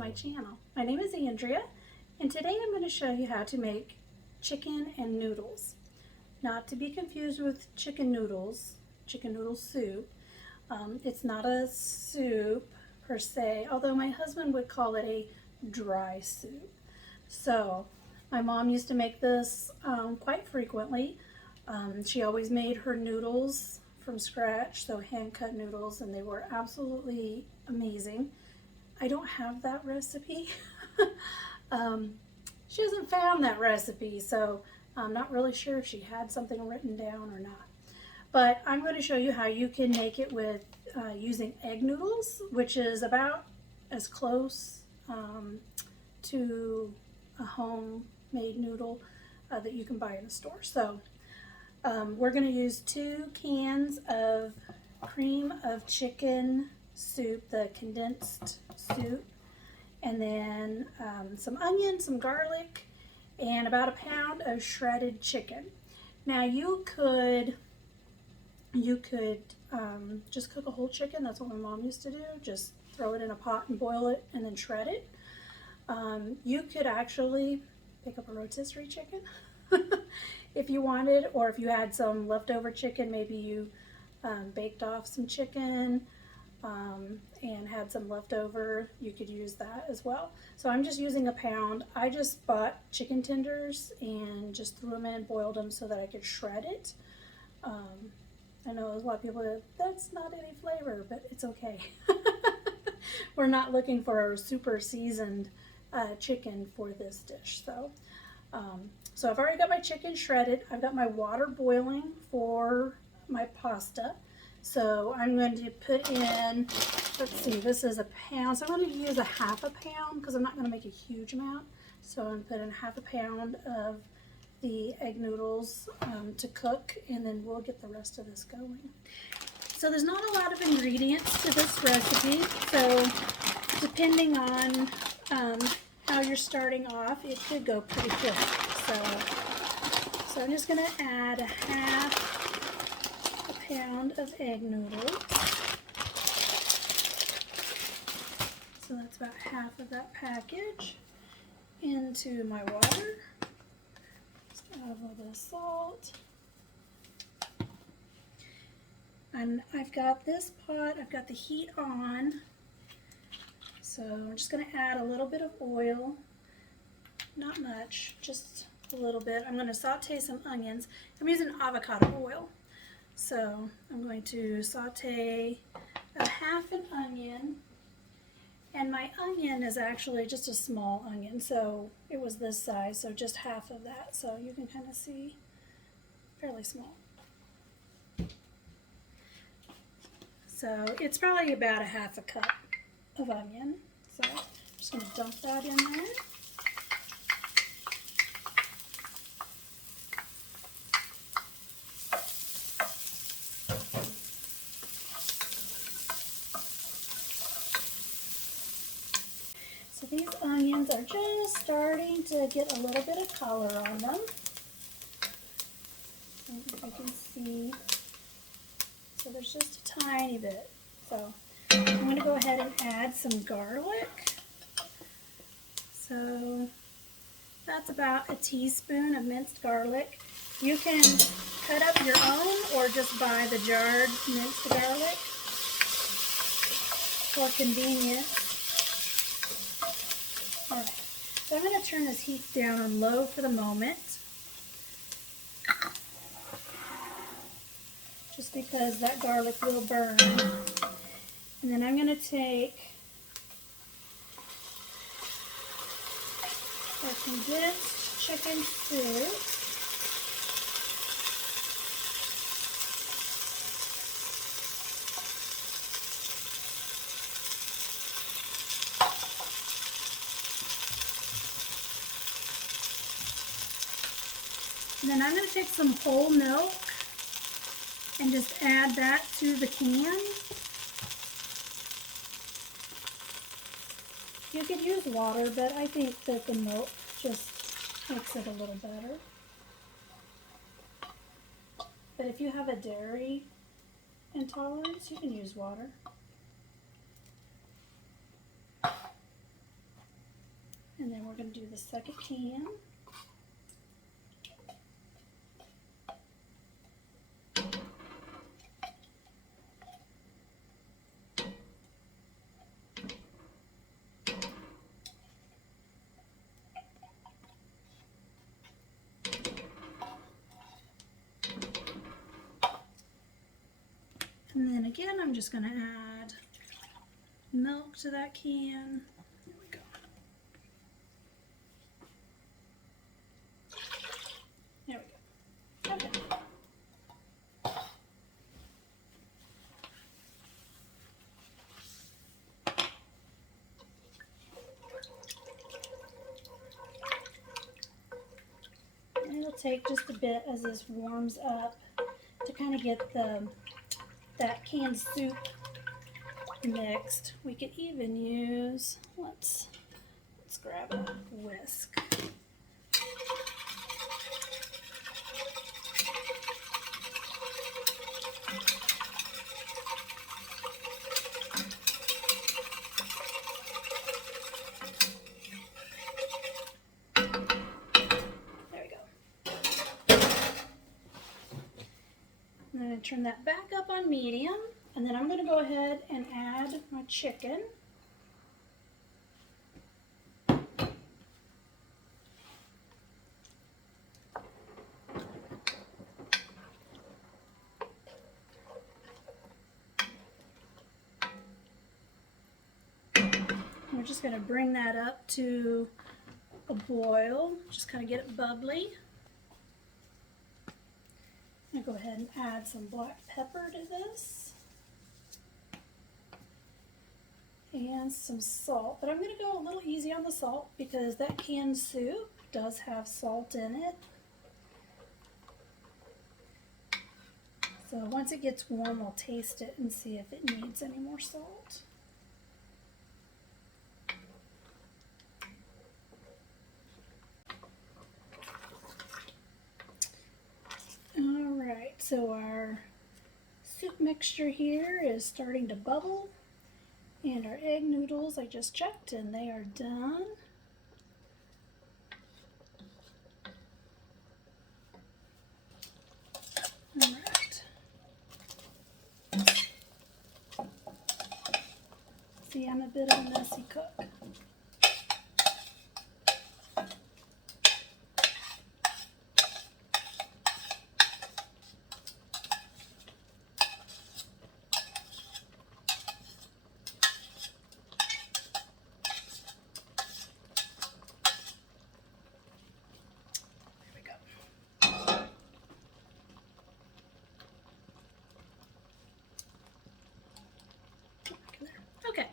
my channel. My name is Andrea, and today I'm going to show you how to make chicken and noodles. Not to be confused with chicken noodle soup. It's not a soup per se, although my husband would call it a dry soup. So my mom used to make this quite frequently. She always made her noodles from scratch, so hand-cut noodles, and they were absolutely amazing. I don't have that recipe. She hasn't found that recipe, so I'm not really sure if she had something written down or not. But I'm going to show you how you can make it with using egg noodles, which is about as close to a homemade noodle that you can buy in the store. So we're going to use 2 cans of cream of chicken soup, the condensed soup, and then some onion, some garlic, and about a pound of shredded chicken. Now you could just cook a whole chicken. That's what my mom used to do. Just throw it in a pot and boil it and then shred it. You could actually pick up a rotisserie chicken if you wanted, or if you had some leftover chicken, maybe you baked off some chicken and had some leftover, you could use that as well. So I'm just using a pound. I just bought chicken tenders and just threw them in, boiled them so that I could shred it. I know a lot of people go, that's not any flavor, but it's okay. We're not looking for a super seasoned chicken for this dish. So I've already got my chicken shredded. I've got my water boiling for my pasta. So I'm going to put in, let's see, this is a pound. So I'm going to use a half a pound because I'm not going to make a huge amount. So I'm going to put in half a pound of the egg noodles to cook, and then we'll get the rest of this going. So there's not a lot of ingredients to this recipe. So depending on how you're starting off, it could go pretty quick. So I'm just going to add a half a pound of egg noodles. So that's about half of that package into my water. Just add a little bit of salt. And I've got this pot, I've got the heat on. So I'm just going to add a little bit of oil. Not much, just a little bit. I'm going to saute some onions. I'm using avocado oil. So I'm going to saute a half an onion. And my onion is actually just a small onion, so it was this size, so just half of that. So you can kind of see, fairly small. So it's probably about a half a cup of onion. So I'm just going to dump that in there. So these onions are just starting to get a little bit of color on them. I don't know if you can see. So there's just a tiny bit. So I'm going to go ahead and add some garlic. So that's about a teaspoon of minced garlic. You can cut up your own or just buy the jarred minced garlic for convenience. Alright, so I'm going to turn this heat down on low for the moment. Just because that garlic will burn. And then I'm going to take our condensed chicken soup. And then I'm going to take some whole milk and just add that to the can. You could use water, but I think that the milk just makes it a little better. But if you have a dairy intolerance, you can use water. then we're going to do the second can. And then again, I'm just going to add milk to that can. There we go. There we go. Okay. And it'll take just a bit as this warms up to kind of get that canned soup mixed. We could even use, let's grab a whisk. There we go. I'm going to turn that back up on medium, and then I'm going to go ahead and add my chicken. We're just going to bring that up to a boil, just kind of get it bubbly. I'm going to go ahead and add some black pepper to this and some salt, but I'm going to go a little easy on the salt because that canned soup does have salt in it. So once it gets warm, I'll taste it and see if it needs any more salt. Alright, so our soup mixture here is starting to bubble, and our egg noodles, I just checked, and they are done. Alright. See, I'm a bit of a messy cook. Okay.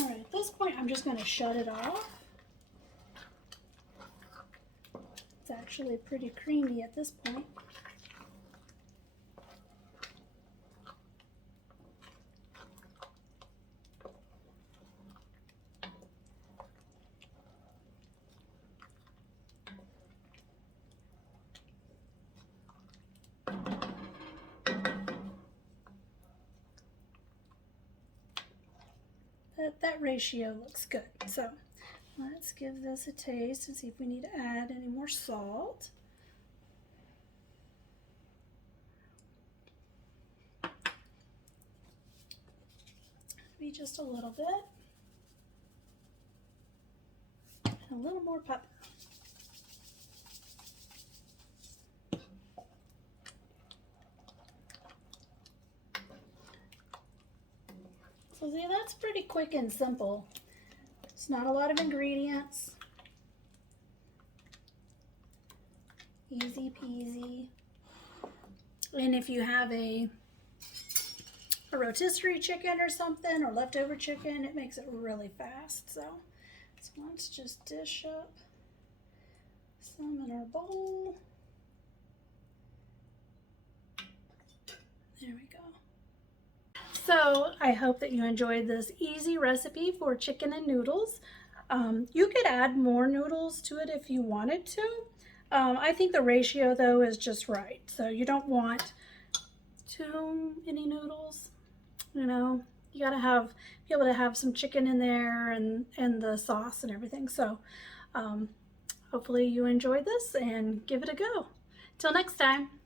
Alright, at this point I'm just going to shut it off. It's actually pretty creamy at this point. That ratio looks good. So let's give this a taste and see if we need to add any more salt. Maybe just a little bit. And a little more pepper. So see, that's pretty quick and simple. It's not a lot of ingredients. Easy peasy. And if you have a rotisserie chicken or something, or leftover chicken, it makes it really fast. So let's just dish up some in our bowl. There we go. So I hope that you enjoyed this easy recipe for chicken and noodles. You could add more noodles to it if you wanted to. I think the ratio though is just right. So you don't want too many noodles, you know. you gotta be able to have some chicken in there and the sauce and everything. So hopefully you enjoyed this and give it a go. Till next time.